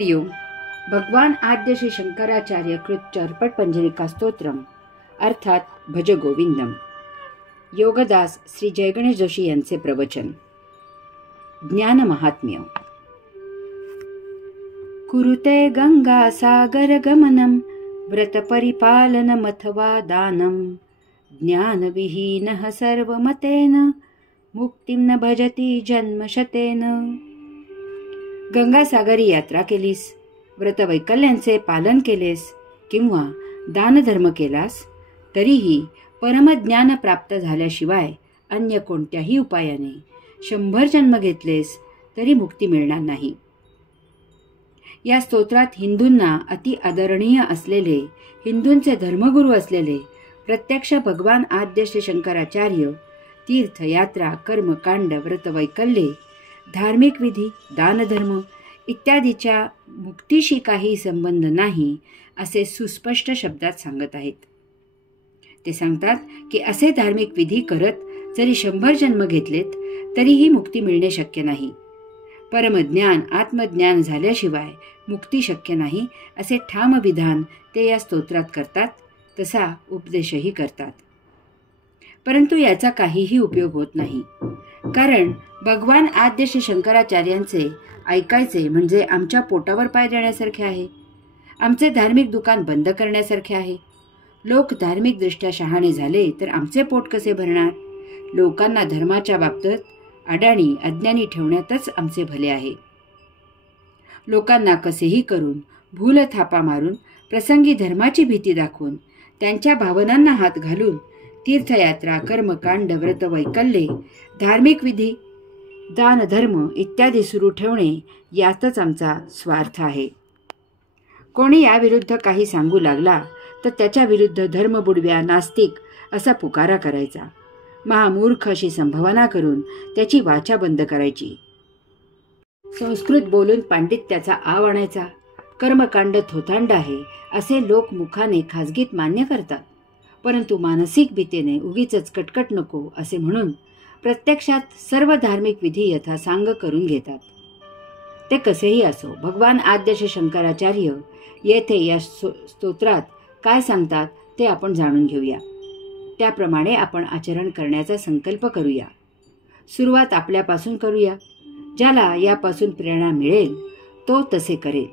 हरिओम. भगवान आद्य श्री शंकराचार्य कृत चर्पट पंजरिका स्तोत्रम अर्थात भज गोविंदम. योगदास श्री जयगणेश जोशी यांचे प्रवचन. ज्ञान महात्म्य. कुरुते गंगा सागर गमनम व्रत परिपालनम अथवा दानम ज्ञान विहीनः सर्वमतेन मुक्तिं न भजति जन्मशतेन. गंगासागरी यात्रा केलीस, व्रतवैकल्यांचे पालन केलेस किंवा दानधर्म केलास तरीही परमज्ञान प्राप्त झाल्याशिवाय अन्य कोणत्याही उपायाने 100 जन्म घेतलेस तरी मुक्ती मिळणार नाही. या स्तोत्रात हिंदूंना अति आदरणीय असलेले, हिंदूंचे धर्मगुरू असलेले प्रत्यक्ष भगवान आद्य श्री शंकराचार्य तीर्थयात्रा, कर्मकांड, व्रतवैकल्ये, धार्मिक विधी, दानधर्म इत्यादीच्या मुक्तीशी काही संबंध नाही असे सुस्पष्ट शब्दात सांगत आहेत. ते सांगतात की असे धार्मिक विधी करत जरी 100 जन्म घेतलेत तरीही मुक्ती मिळणे शक्य नाही. परमज्ञान, आत्मज्ञान झाल्याशिवाय मुक्ती शक्य नाही असे ठाम विधान ते या स्तोत्रात करतात. तसा उपदेशही करतात. परंतु याचा काहीही उपयोग होत नाही. कारण भगवान आद्य श्री शंकराचार्यांचे ऐकायचे म्हणजे आमच्या पोटावर पाय देण्यासारखे आहे. आमचे धार्मिक दुकान बंद करण्यासारखे आहे. लोक धार्मिक दृष्ट्या शहाणे झाले तर आमचे पोट कसे भरणार? लोकांना धर्माच्या बाबतीत अडाणी, अज्ञानी ठेवण्यातच आमचे भले आहे. लोकांना कसेही करून, भूल थापा मारून, प्रसंगी धर्माची भीती दाखवून, त्यांच्या भावनांना हात घालून तीर्थयात्रा, कर्मकांड, व्रतवैकल्ये, धार्मिक विधी, दानधर्म इत्यादी सुरू ठेवणे यातच आमचा स्वार्थ आहे. कोणी याविरुद्ध काही सांगू लागला तर त्याच्या विरुद्ध धर्मबुडव्या, नास्तिक असा पुकारा करायचा. महामूर्ख अशी संभावना करून त्याची वाचा बंद करायची. संस्कृत बोलून पांडित्याचा आव आणायचा. कर्मकांड थोतांड आहे असे लोक मुखाने खाजगीत मान्य करतात, परंतु मानसिक भीतीने उगीचच कटकट नको असे म्हणून प्रत्यक्षात सर्व धार्मिक विधी यथासांग करून घेतात. ते कसेही असो, भगवान आद्य श्री शंकराचार्य येथे या स्तोत्रात काय सांगतात ते आपण जाणून घेऊया. त्याप्रमाणे आपण आचरण करण्याचा संकल्प करूया. सुरुवात आपल्यापासून करूया. ज्याला यापासून प्रेरणा मिळेल तो तसे करेल.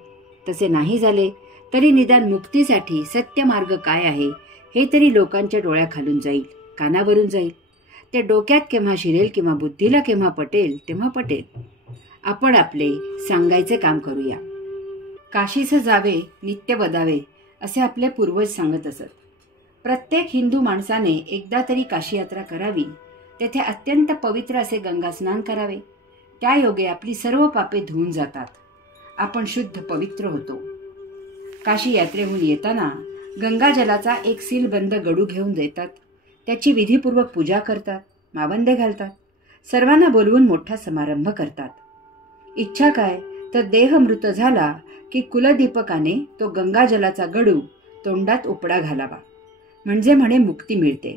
तसे नाही झाले तरी निदान मुक्तीसाठी सत्य मार्ग काय आहे हे तरी लोकांच्या डोळ्याखालून जाईल, कानावरून जाईल. ते डोक्यात केव्हा शिरेल किंवा बुद्धीला केव्हा पटेल तेव्हा पटेल. आपण आपले सांगायचे काम करूया. काशीस जावे नित्य वदावे असे आपले पूर्वज सांगत असत. प्रत्येक हिंदू माणसाने एकदा तरी काशी यात्रा करावी. तेथे अत्यंत पवित्र असे गंगा स्नान करावे. त्या योगे आपली सर्व पापे धुवून जातात. आपण शुद्ध पवित्र होतो. काशी यात्रेहून येताना गंगाजलाचा एक सीलबंद गडू घेऊन देतात. त्याची विधीपूर्वक पूजा करतात, मावंदे घालतात, सर्वांना बोलवून मोठा समारंभ करतात. इच्छा काय तर देह मृत झाला की कुलदीपकाने तो गंगाजलाचा गडू तोंडात उपडा घालावा, म्हणजे म्हणे मुक्ती मिळते.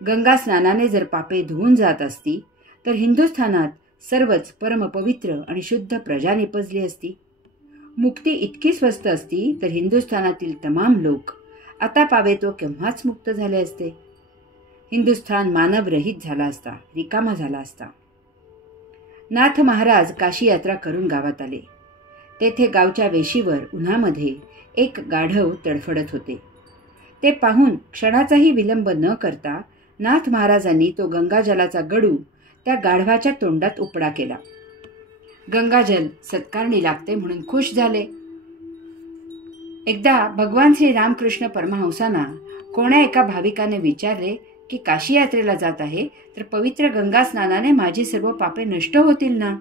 गंगा स्नानाने जर पापे धुवून जात असती तर हिंदुस्थानात सर्वच परमपवित्र आणि शुद्ध प्रजा निपजली असती. मुक्ती इतकी स्वस्त असती तर हिंदुस्थानातील तमाम लोक आता पावे तो केव्हाच मुक्त झाले असते. हिंदुस्थान मानवरहित झाला असता, रिकामा झाला असता. नाथ महाराज काशी यात्रा करून गावात आले. तेथे गावच्या वेशीवर उन्हामध्ये एक गाढव तडफडत होते. ते पाहून क्षणाचाही विलंब न करता नाथ महाराजांनी तो गंगाजलाचा गडू त्या गाढवाच्या तोंडात उपडा केला. गंगाजल सत्कारणी लागते म्हणून खुश झाले. एकदा भगवान श्री रामकृष्ण परमहंसांना कोण्या एका भाविकाने विचारले की काशी यात्रेला जात आहे तर पवित्र गंगा स्नानाने माझी सर्व पापे नष्ट होतील ना?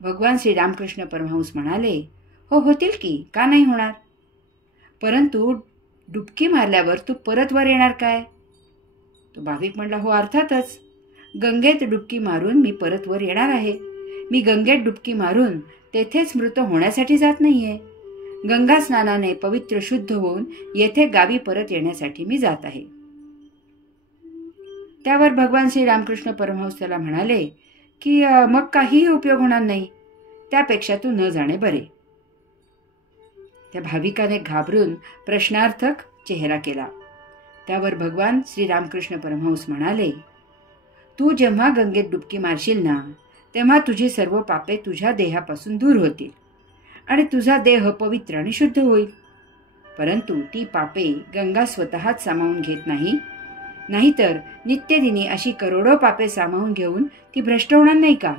भगवान श्री रामकृष्ण परमहंस म्हणाले, हो होतील की, का नाही होणार? परंतु डुबकी मारल्यावर तू परत वर येणार काय? तो भाविक म्हणला, हो अर्थातच. गंगेत डुबकी मारून मी परत वर येणार आहे. मी गंगेत डुबकी मारून तेथेच मृत होण्यासाठी जात नाहीये. गंगा स्नानाने पवित्र शुद्ध होऊन येथे गावी परत येण्यासाठी मी जात आहे. त्यावर भगवान श्री रामकृष्ण परमहंस त्याला म्हणाले की मग काहीही उपयोग होणार नाही. त्यापेक्षा तू न जाणे बरे. त्या भाविकाने घाबरून प्रश्नार्थक चेहरा केला. त्यावर भगवान श्रीरामकृष्ण परमहंस म्हणाले, तू जेव्हा गंगेत डुबकी मारशील ना, तेव्हा तुझी सर्व पापे तुझ्या देहापासून दूर होतील आणि तुझा देह पवित्र आणि शुद्ध होईल. परंतु ती पापे गंगा स्वतःच सामावून घेत नाही. नाहीतर नित्यदिनी अशी करोडो पापे सामावून घेऊन ती भ्रष्ट होणार नाही का?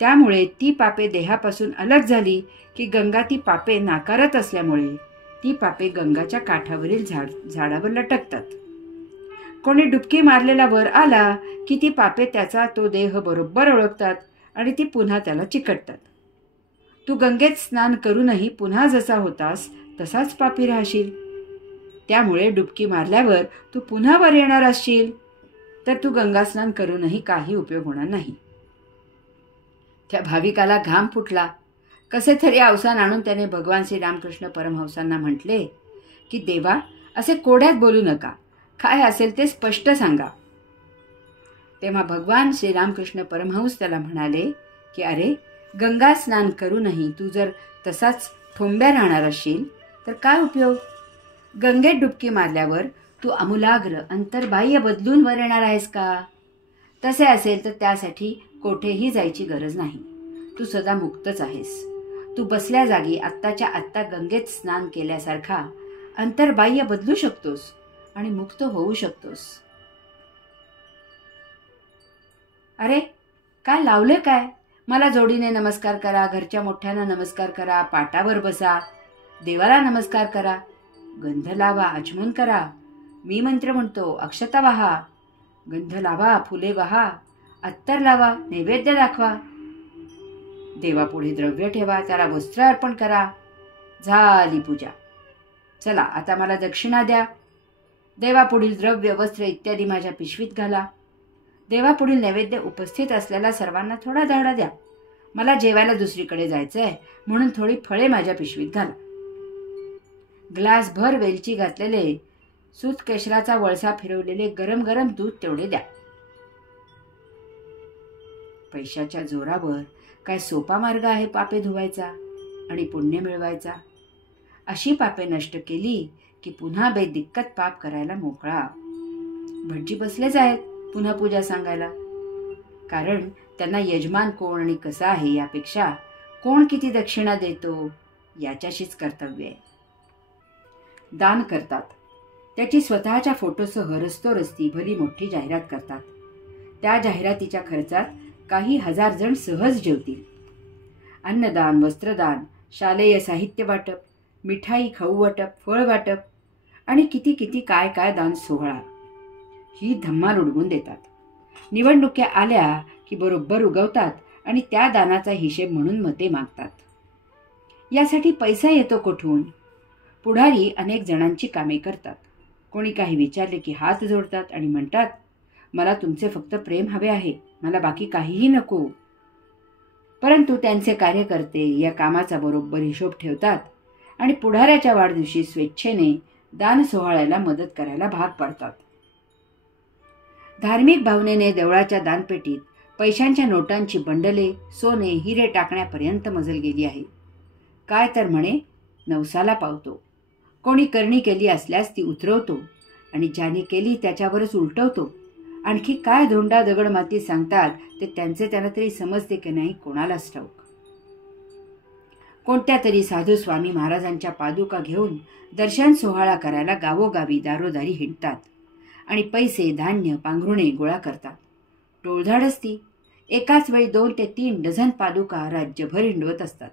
त्यामुळे ती पापे देहापासून अलग झाली की गंगा ती पापे नाकारत असल्यामुळे ती पापे गंगाच्या काठावरील झाडावर लटकतात. कोणी डुबकी मारलेला वर आला की ती पापे त्याचा तो देह बरोबर ओळखतात आणि ती पुन्हा त्याला चिकटतात. तू गंगेत स्नान करूनही पुन्हा जसा होतास तसाच पापी राहशील. त्यामुळे डुबकी मारल्यावर तू पुन्हा वर येणार असशील तर तू गंगा स्नान करूनही काही उपयोग होणार नाही. त्या भाविकाला घाम फुटला. कसे तरी अवसान आणून त्याने भगवान श्रीरामकृष्ण परमहंसांना म्हटले की देवा, असे कोड्यात बोलू नका, काय असेल ते स्पष्ट सांगा. तेव्हा भगवान श्रीरामकृष्ण परमहंस त्याला म्हणाले की अरे, गंगा स्नान करूनही तू जर तसाच ठोंब्या राहणार असशील तर काय उपयोग? गंगेत डुबकी मारल्यावर तू आमूलाग्र अंतर्बाह्य बदलून वर येणार आहेस का? तसे असेल तर त्यासाठी कोठेही जायची गरज नाही. तू सदा मुक्तच आहेस. तू बसल्या जागी आत्ताच्या आत्ता गंगेत स्नान केल्यासारखा अंतर्बाह्य बदलू शकतोस आणि मुक्त होऊ शकतोस. अरे, काय लावले काय? मला जोडीने नमस्कार करा, घरच्या मोठ्यांना नमस्कार करा, पाटावर बसा, देवाला नमस्कार करा, गंध लावा, आचमन करा, मी मंत्र म्हणतो, अक्षता वाहा, गंध लावा, फुले वाहा, अत्तर लावा, नैवेद्य दाखवा, देवापुढे द्रव्य ठेवा, त्याला वस्त्र अर्पण करा. झाली पूजा. चला आता मला दक्षिणा द्या. देवापुढील द्रव्य, वस्त्र इत्यादी माझ्या पिशवीत घाला. देवापुढील नैवेद्य उपस्थित असलेल्या सर्वांना थोडा धडा द्या. मला जेवायला दुसरीकडे जायचंय म्हणून थोडी फळे माझ्या पिशवीत घाला. ग्लासभर वेलची घातलेले सूत केशराचा वळसा फिरवलेले गरम गरम दूध तेवढे द्या. पैशाच्या जोरावर काय सोपा मार्ग आहे पापे धुवायचा आणि पुण्य मिळवायचा? अशी पापे नष्ट केली की पुन्हा बेदिक्कत पाप करायला मोकळा. भटजी बसलेच आहेत पुन्हा पूजा सांगायला. कारण त्यांना यजमान कोण आणि कसा आहे यापेक्षा कोण किती दक्षिणा देतो याच्याशीच कर्तव्य आहे. दान करतात. त्याची स्वतःच्या फोटोसह रस्तोरस्ती भली मोठी जाहिरात करतात. त्या जाहिरातीच्या खर्चात काही हजार जण सहज जेवतील. अन्नदान, वस्त्रदान, शालेय साहित्य वाटप, मिठाई खाऊ वाटप, फळ वाटप आणि किती किती काय काय दान सोहळा ही धम्माल उडवून देतात. निवडणुक्या आल्या की बरोबर उगवतात आणि त्या दानाचा हिशेब म्हणून मते मागतात. यासाठी पैसा येतो कुठून? पुढारी अनेक जणांची कामे करतात. कोणी काही विचारले की हात जोडतात आणि म्हणतात, मला तुमचे फक्त प्रेम हवे आहे, मला बाकी काहीही नको. परंतु त्यांचे कार्यकर्ते या कामाचा बरोबर हिशोब ठेवतात आणि पुढाऱ्याच्या वाढदिवशी स्वेच्छेने दान सोहळ्याला मदत करायला भाग पाडतात. धार्मिक भावनेने देवळाच्या दानपेटीत पैशांच्या नोटांची बंडले, सोने, हिरे टाकण्यापर्यंत मजल गेली आहे. काय तर म्हणे, नवसाला पावतो. कोणी करणी केली असल्यास ती उतरवतो आणि ज्याने केली त्याच्यावरच उलटवतो. आणखी काय धोंडा दगड माती सांगतात ते त्यांचे त्यांना तरी समजते की नाही कोणालाच ठाऊक. कोणत्या तरी साधू स्वामी महाराजांच्या पादुका घेऊन दर्शन सोहळा करायला गावोगावी दारोदारी हिंडतात आणि पैसे, धान्य, पांघरुणे गोळा करतात. टोळधाड असती. एकाच वेळी 2 ते 3 डझन पादुका राज्यभर हिंडवत असतात.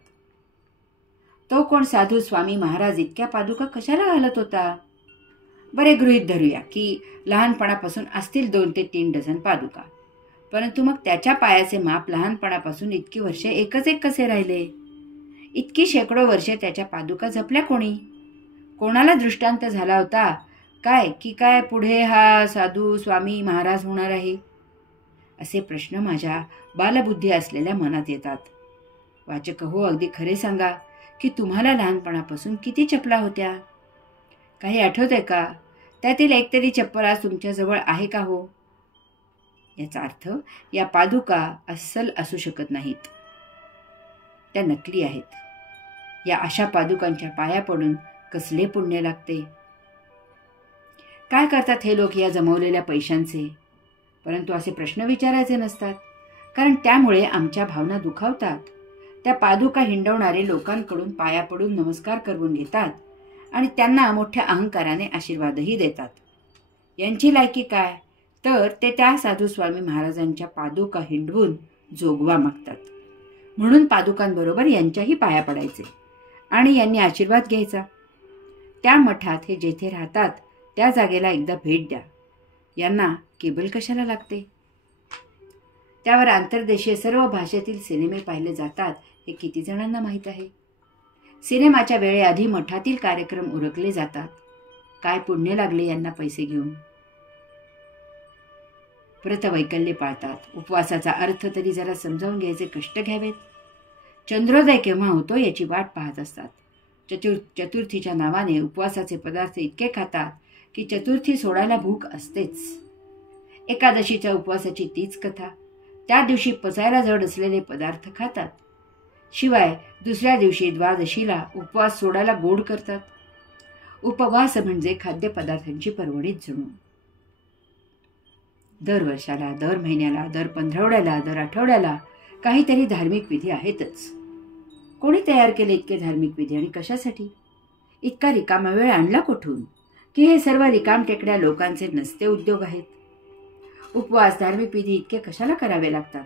तो कोण साधू स्वामी महाराज इतक्या पादुका कशाला घालत होता? बरे गृहीत धरूया की लहानपणापासून असतील 2 ते 3 डझन पादुका. परंतु मग त्याच्या पायाचे माप लहानपणापासून इतकी वर्षे एकच एक कसे राहिले? इतकी शेकडो वर्षे त्याच्या पादुका जपल्या कोणी? कोणाला दृष्टांत झाला होता काय की काय पुढे हा साधू स्वामी महाराज होणार आहे? असे प्रश्न माझ्या बालबुद्धी असलेल्या मनात येतात. वाचक हो, अगदी खरे सांगा की तुम्हाला लहानपणापासून किती चपला होत्या? काही आठवतंय का? त्यातील एक तरी चप्पल आज तुमच्याजवळ आहे का हो? याचा अर्थ या पादुका अस्सल असू शकत नाहीत. त्या नकली आहेत. या अशा पादुकांच्या पाया पडून कसले पुण्य लागते. काय करतात हे लोक या जमवलेल्या पैशांचे? परंतु असे प्रश्न विचारायचे नसतात, कारण त्यामुळे आमच्या भावना दुखावतात. त्या पादुका हिंडवणारे लोकांकडून पाया पडून नमस्कार करवून घेतात आणि त्यांना मोठ्या अहंकाराने आशीर्वादही देतात. यांची लायकी काय? तर ते त्या साधू स्वामी महाराजांच्या पादुका हिंडवून जोगवा मागतात. म्हणून पादुकांबरोबर यांच्याही पाया पडायचे आणि यांनी आशीर्वाद घ्यायचा. त्या मठात हे जेथे राहतात त्या जागेला एकदा भेट द्या. यांना केबल कशाला लागते? त्यावर आंतरदेशीय सर्व भाषेतील सिनेमे पाहिले जातात हे किती जणांना माहीत आहे? सिनेमाच्या वेळेआधी मठातील कार्यक्रम उरकले जातात. काय पुण्य लागले यांना पैसे घेऊन? व्रतवैकल्ये पाळतात. उपवासाचा अर्थ तरी जरा समजावून घ्यायचे कष्ट घ्यावेत. चंद्रोदय केव्हा होतो याची वाट पाहत असतात. चतुर्थीच्या नावाने उपवासाचे पदार्थ इतके खातात की चतुर्थी सोडायला भूक असतेच. एकादशीच्या उपवासाची तीच कथा. त्या दिवशी पचायला जड असलेले पदार्थ खातात. शिवाय दुसऱ्या दिवशी द्वादशीला उपवास सोडायला गोड करतात. उपवास म्हणजे खाद्यपदार्थांची पर्वणीच जणू. दर वर्षाला, दर महिन्याला, दर पंधरवड्याला, दर आठवड्याला काहीतरी धार्मिक विधी आहेतच. कोणी तयार केले इतके धार्मिक विधी आणि कशासाठी? इतका रिकामा वेळ आणला कुठून की हे सर्व रिकाम टेकड्या लोकांचे नसते उद्योग आहेत? उपवास, धार्मिक विधी इतके कशाला करावे लागतात?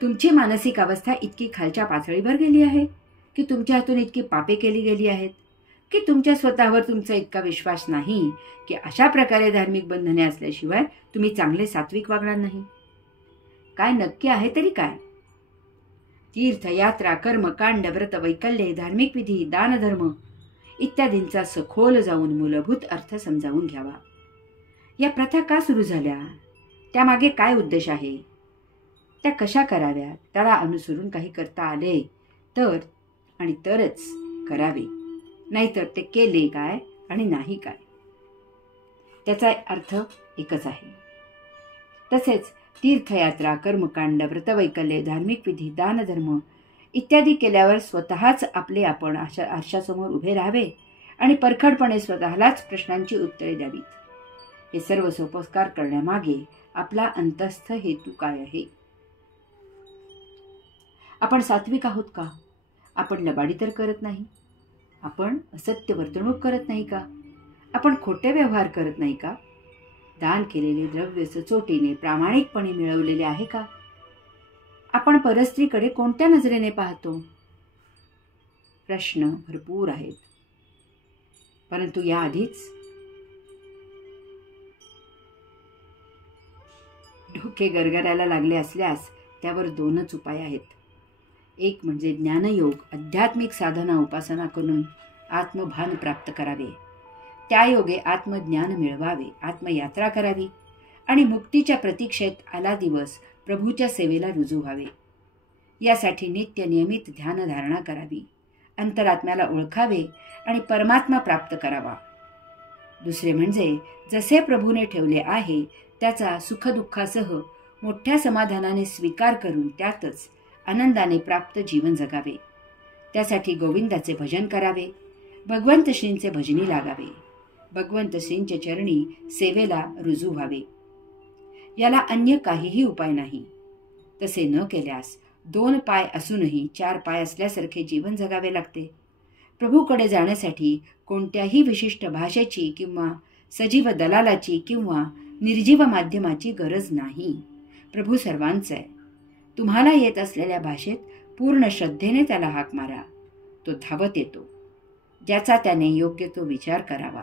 तुमची मानसिक अवस्था इतकी खालच्या पातळीवर गेली आहे की तुमच्या हातून इतकी पापे केली गेली आहेत की तुमच्या स्वतःवर तुमचा इतका विश्वास नाही की अशा प्रकारे धार्मिक बंधने असल्याशिवाय तुम्ही चांगले सात्विक वागणार नाही? काय नक्की आहे तरी काय? तीर्थ, यात्रा, कर्मकांड, व्रत, वैकल्ये, धार्मिक विधी, दानधर्म इत्यादींचा सखोल जाऊन मूलभूत अर्थ समजावून घ्यावा. या प्रथा का सुरू झाल्या? त्यामागे काय उद्देश आहे? त्या कशा कराव्यात? त्याला अनुसरून काही करता आले तर आणि तरच करावे, नाहीतर ते केले काय आणि नाही काय. त्याचा अर्थ एकच आहे. तसेच तीर्थयात्रा, कर्मकांड, व्रतवैकल्ये, धार्मिक विधी, दानधर्म इत्यादी केल्यावर स्वतःच आपले आपण आरशासमोर उभे राहावे आणि परखडपणे स्वतःलाच प्रश्नांची उत्तरे द्यावीत. हे सर्व सोपस्कार करण्यामागे आपला अंतस्थ हेतू काय आहे? आपण सात्विक आहोत का? आपण लबाडी तर करत नाही? आपण असत्य वर्तणूक करत नाही का? आपण खोटे व्यवहार करत नाही का? दान केलेले द्रव्य सचोटीने प्रामाणिकपणे मिळवलेले आहे का? आपण परस्त्रीकडे कोणत्या नजरेने पाहतो? प्रश्न भरपूर आहेत. परंतु याआधीच डोके गरगरायला लागले असल्यास त्यावर दोनच उपाय आहेत. एक म्हणजे ज्ञानयोग, आध्यात्मिक साधना उपासना करून आत्मभान प्राप्त करावे. त्यायोगे आत्मज्ञान मिळवावे, आत्मयात्रा करावी आणि मुक्तीच्या प्रतीक्षेत आला दिवस प्रभूच्या सेवेला रुजू व्हावे. यासाठी नित्य नियमित ध्यानधारणा करावी, अंतरात्म्याला ओळखावे आणि परमात्मा प्राप्त करावा. दुसरे म्हणजे जसे प्रभूने ठेवले आहे त्याचा सुखदुःखासह मोठ्या समाधानाने स्वीकार करून त्यातच आनंदाने प्राप्त जीवन जगावे. त्यासाठी गोविंदाचे भजन करावे, भगवंत श्रींचे भजनी लागावे, भगवंत श्रींचे चरणी सेवेला रुजू व्हावे. याला अन्य काहीही उपाय नाही. तसे न केल्यास 2 पाय असूनही 4 पाय असल्यासारखे जीवन जगावे लागते. प्रभूकडे जाण्यासाठी कोणत्याही विशिष्ट भाषेची किंवा सजीव दलालाची किंवा निर्जीव माध्यमाची गरज नाही. प्रभू सर्वांचा आहे. तुम्हाला येत असलेल्या भाषेत पूर्ण श्रद्धेने त्याला हाक मारा. तो धावत येतो. ज्याचा त्याने योग्य तो विचार करावा.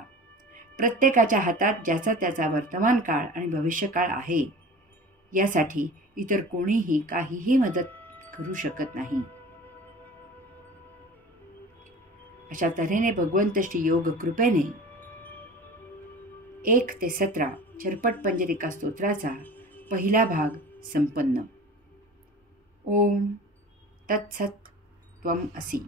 प्रत्येकाच्या हातात ज्याचा त्याचा वर्तमान काळ आणि भविष्यकाळ आहे. यासाठी इतर कोणीही काहीही मदत करू शकत नाही. अशा तऱ्हेने भगवंत श्री योग कृपेने 1 ते 17 चरपट पंजरिका स्तोत्राचा पहिला भाग संपन्न. ओम तत्सत त्वम असि.